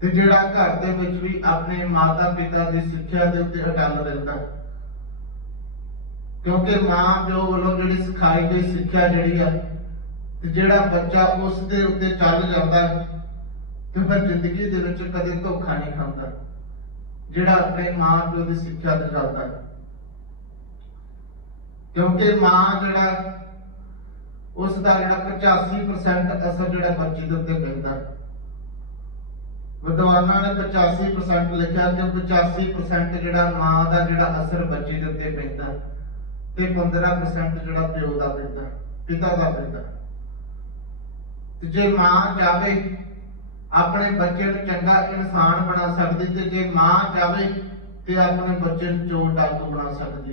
ਤੇ ਜਿਹੜਾ ਘਰ ਦੇ ਵਿੱਚ ਵੀ ਆਪਣੇ ਮਾਤਾ ਪਿਤਾ ਦੀ ਸਿੱਖਿਆ ਦੇ ਉੱਤੇ ਅਟਲ ਰਹਿੰਦਾ। ਕਿਉਂਕਿ ਮਾਂ ਪਿਓ ਵੱਲੋਂ ਜਿਹੜੀ ਸਿਖਾਈ ਗਈ ਸਿੱਖਿਆ ਜਿਹੜੀ ਆ, ਤੇ ਜਿਹੜਾ ਬੱਚਾ ਉਸ ਦੇ ਉੱਤੇ ਚੱਲ ਜਾਂਦਾ, ਤੇ ਫਿਰ ਜ਼ਿੰਦਗੀ ਦੇ ਵਿੱਚ ਕਦੇ ਧੋਖਾ ਨਹੀਂ ਖਾਂਦਾ, ਜਿਹੜਾ ਆਪਣੇ ਮਾਂ ਪਿਓ ਦੀ ਸਿੱਖਿਆ ਤੇ ਚੱਲਦਾ। ਹੈ ਕਿਉਂਕਿ ਮਾਂ ਜਿਹੜਾ, ਉਸ ਦਾ ਜਿਹੜਾ 85% ਅਸਰ ਜਿਹੜਾ ਬੱਚੇ ਦੇ ਉੱਤੇ ਪੈਂਦਾ। ਵਿਦਵਾਨਾਂ ਨੇ 85% ਲਿਖਿਆ ਕਿ 85% ਜਿਹੜਾ ਮਾਂ ਦਾ ਜਿਹੜਾ ਅਸਰ ਬੱਚੇ ਦੇ ਉੱਤੇ ਪੈਂਦਾ ਤੇ 15% ਜਿਹੜਾ ਪਿਓ ਦਾ ਪੈਂਦਾ, ਪਿਤਾ ਦਾ ਪੈਂਦਾ। ਤੇ ਜੇ ਮਾਂ ਚਾਵੇ ਆਪਣੇ ਬੱਚੇ ਨੂੰ ਚੰਗਾ ਇਨਸਾਨ ਬਣਾ ਸਕਦੀ ਤੇ ਜੇ ਮਾਂ ਚਾਵੇ ਤੇ ਆਪਣੇ ਬੱਚੇ ਨੂੰ ਚੋਰ ਡਾਕੂ ਬਣਾ ਸਕਦੀ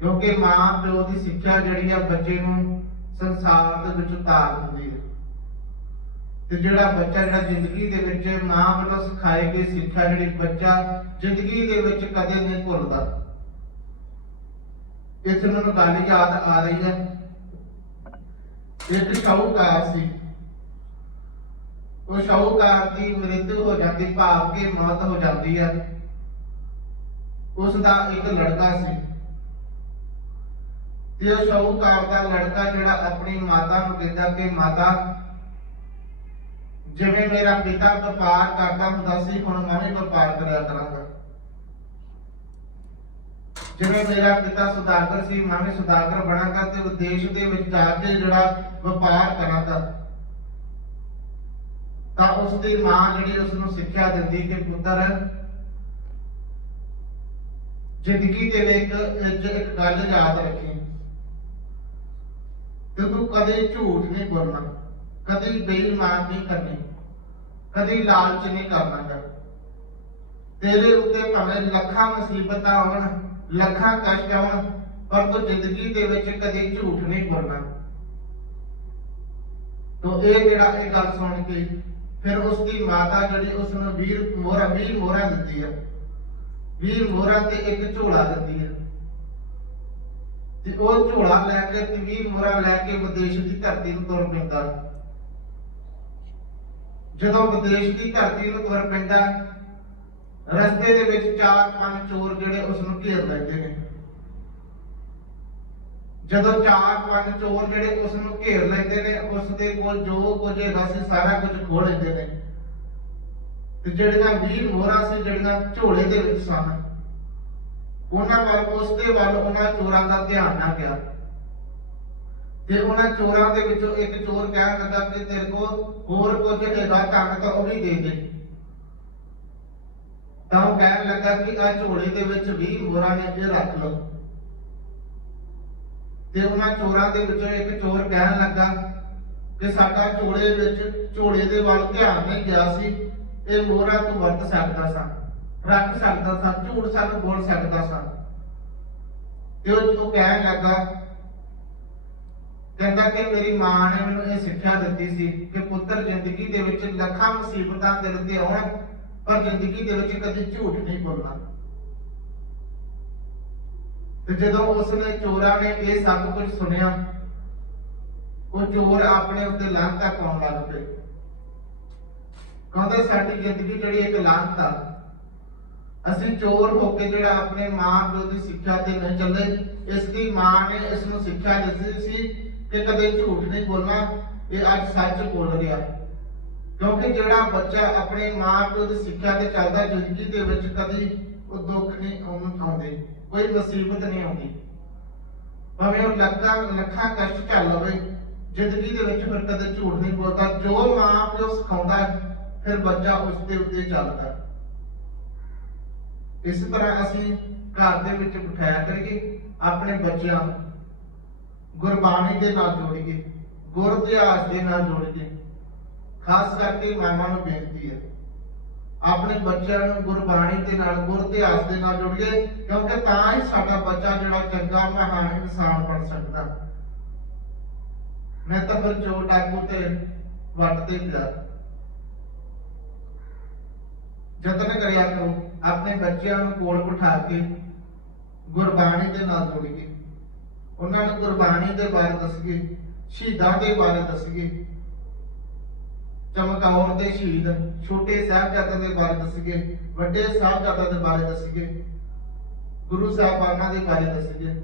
ਕਿਉਂਕਿ ਮਾਂ ਪਿਓ ਦੀ ਸਿੱਖਿਆ ਜਿਹੜੀ ਆ ਬੱਚੇ ਨੂੰ ਸੰਸਾਰ ਦੇ ਵਿੱਚ ਉਤਾਰ ਦਿੰਦੀ ਹੈ। ਤੇ ਜਿਹੜਾ ਬੱਚਾ ਜਿਹੜਾ ਜ਼ਿੰਦਗੀ ਦੇ ਵਿੱਚ ਮਾਂ ਵੱਲੋਂ ਸਿਖਾਈ ਗਈ ਸਿੱਖਿਆ ਜਿਹੜੀ ਬੱਚਾ ਜ਼ਿੰਦਗੀ ਦੇ ਵਿੱਚ ਕਦੇ ਨਹੀਂ ਭੁੱਲਦਾ। ਇੱਥੇ ਮੈਨੂੰ ਗੱਲ ਯਾਦ ਆ ਰਹੀ ਹੈ। ਇੱਕ ਸ਼ਾਹੂਕਾਰ ਸੀ। ਉਹ ਸ਼ਾਹੂਕਾਰ ਦੀ ਮ੍ਰਿਤੂ ਹੋ ਜਾਂਦੀ, ਭਾਵ ਕਿ ਮੌਤ ਹੋ ਜਾਂਦੀ ਹੈ। ਉਸ ਦਾ ਇੱਕ ਲੜਕਾ ਸੀ। ਤੇ ਉਹ ਸ਼ਾਹੂਕਾਰ ਦਾ ਲੜਕਾ ਜਿਹੜਾ ਆਪਣੀ ਮਾਤਾ ਨੂੰ ਕਹਿੰਦਾ ਕਿ ਮਾਤਾ ਜਿਵੇਂ ਮੇਰਾ ਪਿਤਾ ਵਪਾਰ ਕਰਦਾ ਹੁੰਦਾ ਸੀ, ਹੁਣ ਮੈਂ ਵੀ ਵਪਾਰ ਕਰਿਆ ਕਰਾਂਗਾ। ਜਿਵੇਂ ਮੇਰਾ ਪਿਤਾ ਸੁਦਾਗਰ ਸੀ, ਮੈਂ ਵੀ ਸੁਦਾਗਰ ਬਣਾਂਗਾ ਤੇ ਵਿਦੇਸ਼ ਦੇ ਵਿੱਚ ਜਾ ਕੇ ਜਿਹੜਾ ਵਪਾਰ ਕਰਾਂਗਾ ਤਾਂ ਉਸ ਦੀ ਮਾਂ ਜਿਹੜੀ ਉਸ ਨੂੰ ਸਿੱਖਿਆ ਦਿੰਦੀ ਕਿ ਪੁੱਤਰ, ਜ਼ਿੰਦਗੀ ਦੇ ਵਿੱਚ ਇੱਕ ਗੱਲ ਯਾਦ ਰੱਖੀ। ਕਿ ਤੂੰ ਕਦੇ ਝੂਠ ਨਹੀਂ ਬੋਲਣਾ, ਕਦੇ ਬੇਈਮਾਨ ਨਹੀਂ ਕਰਨੀ। ਕਦੇ ਲਾਲਚ ਨਹੀਂ ਕਰਨਾ ਗਾ। ਤੇਰੇ ਉੱਤੇ ਭਾਵੇਂ ਲੱਖਾਂ ਮੁਸੀਬਤਾਂ ਆਉਣ, ਲੱਖਾਂ ਕਸ਼ਟ ਆਉਣ, ਪਰ ਤੂੰ ਜ਼ਿੰਦਗੀ ਦੇ ਵਿੱਚ ਕਦੇ ਝੂਠ ਨਹੀਂ ਬੋਲਣਾ। ਤੋ ਇਹ ਜਿਹੜਾ ਇਹ ਗੱਲ ਸੁਣ ਕੇ ਫਿਰ ਉਸ ਦੀ ਮਾਤਾ ਜਿਹੜੀ ਉਸ ਨੂੰ 20 ਮੋਹਰਾ 20 ਮੋਹਰਾ ਦਿੰਦੀ ਹੈ 20 ਮੋਹਰਾ ਤੇ ਇੱਕ ਝੋਲਾ ਦਿੰਦੀ ਹੈ ਤੇ ਉਹ ਝੋਲਾ ਲੈ ਕੇ ਤੇ 20 ਮੋਹਰਾ ਲੈ ਕੇ ਵਿਦੇਸ਼ ਦੀ ਧਰਤੀ ਨੂੰ ਤੁਰ ਪੈਂਦਾ। ਜਦੋਂ ਵਿਦੇਸ਼ ਦੀ ਧਰਤੀ ਨੂੰ ਤੁਰ ਪੈਂਦਾ ਰਸਤੇ ਦੇ ਵਿੱਚ ਚਾਰ ਪੰਜ ਚੋਰ ਜਿਹੜੇ ਉਸ ਨੂੰ ਘੇਰ ਲੈਂਦੇ ਨੇ। ਜਦੋਂ ਚਾਰ ਪੰਜ ਚੋਰ ਜਿਹੜੇ ਉਸ ਨੂੰ ਘੇਰ ਲੈਂਦੇ ਨੇ ਉਸ ਦੇ ਕੋਲ ਜੋ ਕੁਝ ਹੈਗਾ ਸੀ, ਸਾਰਾ ਕੁਝ ਖੋਹ ਲੈਂਦੇ ਨੇ। ਤੇ ਜਿਹੜੀਆਂ 20 ਮੋਹਰਾਂ ਸੀ, ਜਿਹੜੀਆਂ ਝੋਲੇ ਦੇ ਵਿੱਚ ਸਨ, ਉਹਨਾਂ ਵੱਲ ਉਸ ਦੇ ਵੱਲ ਉਹਨਾਂ ਚੋਰਾਂ ਦਾ ਧਿਆਨ ਨਾ ਗਿਆ। ਤੇ ਉਹਨਾਂ ਚੋਰਾਂ ਦੇ ਵਿੱਚੋਂ ਇੱਕ ਚੋਰ ਕਹਿਣ ਲੱਗਾ ਕਿ ਤੇਰੇ ਕੋਲ ਹੋਰ ਕੁਝ ਹੈਗਾ ਧਨ ਤਾਂ ਉਹ ਵੀ ਦੇ ਦੇ। ਤਾਂ ਉਹ ਕਹਿਣ ਲੱਗਾ ਕਿ ਆ ਝੋਲੇ ਦੇ ਵਿੱਚ 20 ਮੋਹਰਾਂ ਨੇ ਇਹ ਰੱਖ ਲਓ। ਤੇ ਉਹਨਾਂ ਚੋਰਾਂ ਦੇ ਵਿੱਚੋਂ ਇੱਕ ਚੋਰ ਕਹਿਣ ਲੱਗਾ ਕਿ ਸਾਡਾ ਝੋਲੇ ਵਿੱਚ, ਝੋਲੇ ਦੇ ਵੱਲ ਧਿਆਨ ਨਹੀਂ ਗਿਆ ਸੀ। ਇਹ ਮੋਹਰਾਂ ਤੂੰ ਵਰਤ ਸਕਦਾ ਸਾਂ, ਰੱਖ ਸਕਦਾ ਸਾਂ, ਝੂਠ ਸਾਨੂੰ ਬੋਲ ਸਕਦਾ ਸਾਂ। ਤੇ ਉਹ ਕਹਿਣ ਲੱਗਾ ਕਹਿੰਦਾ ਕਿ ਮੇਰੀ ਮਾਂ ਨੇ ਮੈਨੂੰ ਇਹ ਸਿੱਖਿਆ ਦਿੱਤੀ ਸੀ ਕਿ ਪੁੱਤਰ ਜ਼ਿੰਦਗੀ ਦੇ ਵਿੱਚ ਲੱਖਾਂ ਮੁਸੀਬਤਾਂ ਤੇਰੇ ਤੇ ਆਉਣ, ਪਰ ਜ਼ਿੰਦਗੀ ਦੇ ਵਿੱਚ ਕਦੇ ਝੂਠ ਨਹੀਂ ਬੋਲਣਾ। ਤੇ ਜਦੋਂ ਉਸਨੇ ਚੋਰਾਂ ਨੇ ਇਹ ਸਭ ਕੁਝ ਸੁਣਿਆ, ਉਹ ਚੋਰ ਆਪਣੇ ਉੱਤੇ ਲਾਂਘਤਾ ਪਾਉਣ ਲੱਗ ਪਏ। ਕਹਿੰਦੇ, ਸਾਡੀ ਜ਼ਿੰਦਗੀ ਜਿਹੜੀ ਇੱਕ ਲਾਂਘਤ ਆ। ਅਸੀਂ ਚੋਰ ਹੋ ਕੇ ਜਿਹੜਾ ਆਪਣੇ ਮਾਂ ਪਿਓ ਦੀ ਸਿੱਖਿਆ ਤੇ ਨਹੀਂ ਚੱਲੇ, ਇਸ ਦੀ ਮਾਂ ਨੇ ਇਸ ਨੂੰ ਸਿੱਖਿਆ ਦਿੱਤੀ ਸੀ ਕਿ ਕਦੇ ਝੂਠ ਨਹੀਂ ਬੋਲਣਾ, ਇਹ ਅੱਜ ਸੱਚ ਬੋਲ ਰਿਹਾ। ਕਿਉਂਕਿ ਜਿਹੜਾ ਬੱਚਾ ਆਪਣੇ ਮਾਂ ਪਿਓ ਦੀ ਸਿੱਖਿਆ ਤੇ ਚੱਲਦਾ ਜ਼ਿੰਦਗੀ ਦੇ ਵਿੱਚ ਕਦੀ ਉਹ ਦੁੱਖ ਨਹੀਂ ਆਉਂਦੇ ਕੋਈ ਮੁਸੀਬਤ ਨਹੀਂ ਆਉਂਦੀ। ਭਾਵੇਂ ਉਹ ਲੱਖਾਂ ਲੱਖਾਂ ਕਸ਼ਟ ਚੱਲ ਲਵੇ, ਜ਼ਿੰਦਗੀ ਦੇ ਵਿੱਚ ਫਿਰ ਕਦੇ ਝੂਠ ਨਹੀਂ ਬੋਲਦਾ। ਜੋ ਮਾਂ ਪਿਓ ਸਿਖਾਉਂਦਾ, ਫਿਰ ਬੱਚਾ ਉਸ ਦੇ ਉੱਤੇ ਚੱਲਦਾ। ਇਸ ਤਰ੍ਹਾਂ ਅਸੀਂ ਘਰ ਦੇ ਵਿੱਚ ਬਿਠਾਇਆ ਕਰੀਏ, ਆਪਣੇ ਬੱਚਿਆਂ ਨੂੰ। ਗੁਰਬਾਣੀ ਦੇ ਨਾਲ ਜੋੜੀਏ, ਗੁਰ ਇਤਿਹਾਸ ਦੇ ਨਾਲ ਜੋੜੀਏ। ਖਾਸ ਕਰਕੇ ਮਾਮਾ ਨੂੰ ਬੇਨਤੀ ਹੈ, ਆਪਣੇ ਬੱਚਿਆਂ ਨੂੰ ਗੁਰਬਾਣੀ ਦੇ ਨਾਲ, ਗੁਰ ਇਤਿਹਾਸ ਦੇ ਨਾਲ ਜੋੜੀਏ, ਕਿਉਂਕਿ ਤਾਂ ਹੀ ਸਾਡਾ ਬੱਚਾ ਜਿਹੜਾ ਚੰਗਾ, ਮਹਾਨ ਇਨਸਾਨ ਬਣ ਸਕਦਾ। ਮੈਂ ਤਾਂ ਫਿਰ ਚੋਰ ਡਾਕੂ ਤੇ ਵੱਟ ਪਿਆ। ਯਤਨ ਕਰਿਆ ਕਰੋ, ਆਪਣੇ ਬੱਚਿਆਂ ਨੂੰ ਕੋਲ ਬਿਠਾ ਕੇ ਗੁਰਬਾਣੀ ਦੇ ਨਾਲ ਜੋੜੀਏ। ਉਹਨਾਂ ਨੂੰ ਗੁਰਬਾਣੀ ਦੇ ਬਾਰੇ ਦੱਸੀਏ, ਸ਼ਹੀਦਾਂ ਦੇ ਬਾਰੇ ਦੱਸੀਏ ਚਮਕੌਰ ਦੇ ਸ਼ਹੀਦ, ਛੋਟੇ ਸਾਹਿਬਜ਼ਾਦਿਆਂ ਦੇ ਬਾਰੇ ਦੱਸੀਏ, ਵੱਡੇ ਸਾਹਿਬਜ਼ਾਦਿਆਂ ਦੇ ਬਾਰੇ ਦੱਸੀਏ, ਗੁਰੂ ਸਾਹਿਬਾਨਾਂ ਦੇ ਬਾਰੇ ਦੱਸੀਏ।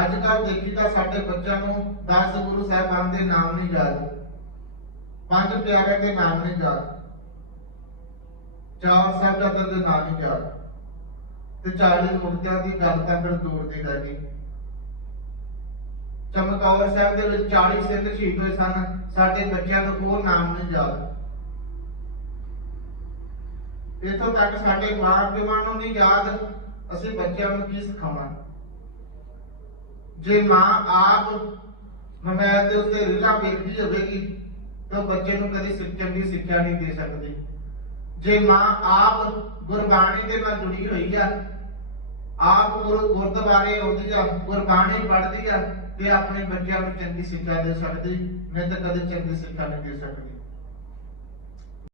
ਅੱਜ ਕੱਲ ਦੇਖੀ ਤਾਂ ਸਾਡੇ ਬੱਚਿਆਂ ਨੂੰ 10 ਗੁਰੂ ਸਾਹਿਬਾਨ ਦੇ ਨਾਮ ਨਹੀਂ ਯਾਦ, ਪੰਜ ਪਿਆਰਿਆਂ ਦੇ ਨਾਮ ਨਹੀਂ ਯਾਦ, ਚਾਰ ਸਾਹਿਬਜ਼ਾਦਿਆਂ ਦੇ ਨਾਮ ਨਹੀਂ ਯਾਦ, ਤੇ 40 ਮੁਕਤਿਆਂ ਦੀ ਗੱਲ ਤਾਂ ਫਿਰ ਦੂਰ ਦੀ ਰਹਿ ਗਈ। ਚਮਕੌਰ ਸਾਹਿਬ ਦੇ ਵਿੱਚ 40 ਸਿੰਘ ਸ਼ਹੀਦ ਹੋਏ ਸਨ। ਸਾਡੇ ਬੱਚਿਆਂ ਨੂੰ ਉਹ ਨਾਮ ਨਹੀਂ ਯਾਦ ਇਥੋਂ ਤੱਕ ਸਾਡੇ ਮਾਂ ਪਿਓ ਨੂੰ ਨਹੀਂ ਯਾਦ, ਅਸੀਂ ਬੱਚਿਆਂ ਨੂੰ ਕੀ ਸਿਖਾਉਣਾ ਜੇ ਮਾਂ ਆਪ ਮੋਬਾਈਲ ਦੇ ਉੱਤੇ ਰੀਲਾਂ ਵੇਖਦੀ ਹੋਵੇਗੀ, ਤਾਂ ਬੱਚੇ ਨੂੰ ਕਦੀ ਸਿੱਖ- ਚੰਗੀ ਸਿੱਖਿਆ ਨਹੀਂ ਦੇ ਸਕਦੀ। ਜੇ ਮਾਂ ਆਪ ਗੁਰਬਾਣੀ ਦੇ ਨਾਲ ਜੁੜੀ ਹੋਈ ਆ, ਆਪ ਗੁਰਦੁਆਰੇ ਆਉਂਦੀ ਆ, ਗੁਰਬਾਣੀ ਪੜ੍ਹਦੀ ਆ ਤੇ ਆਪਣੇ ਬੱਚਿਆਂ ਨੂੰ ਚੰਗੀ ਸਿੱਖਿਆ ਦੇ ਸਕਦੇ ਨਹੀਂ ਤਾਂ ਕਦੇ ਚੰਗੀ ਸਿੱਖਿਆ ਨਹੀਂ ਦੇ ਸਕਦੀ।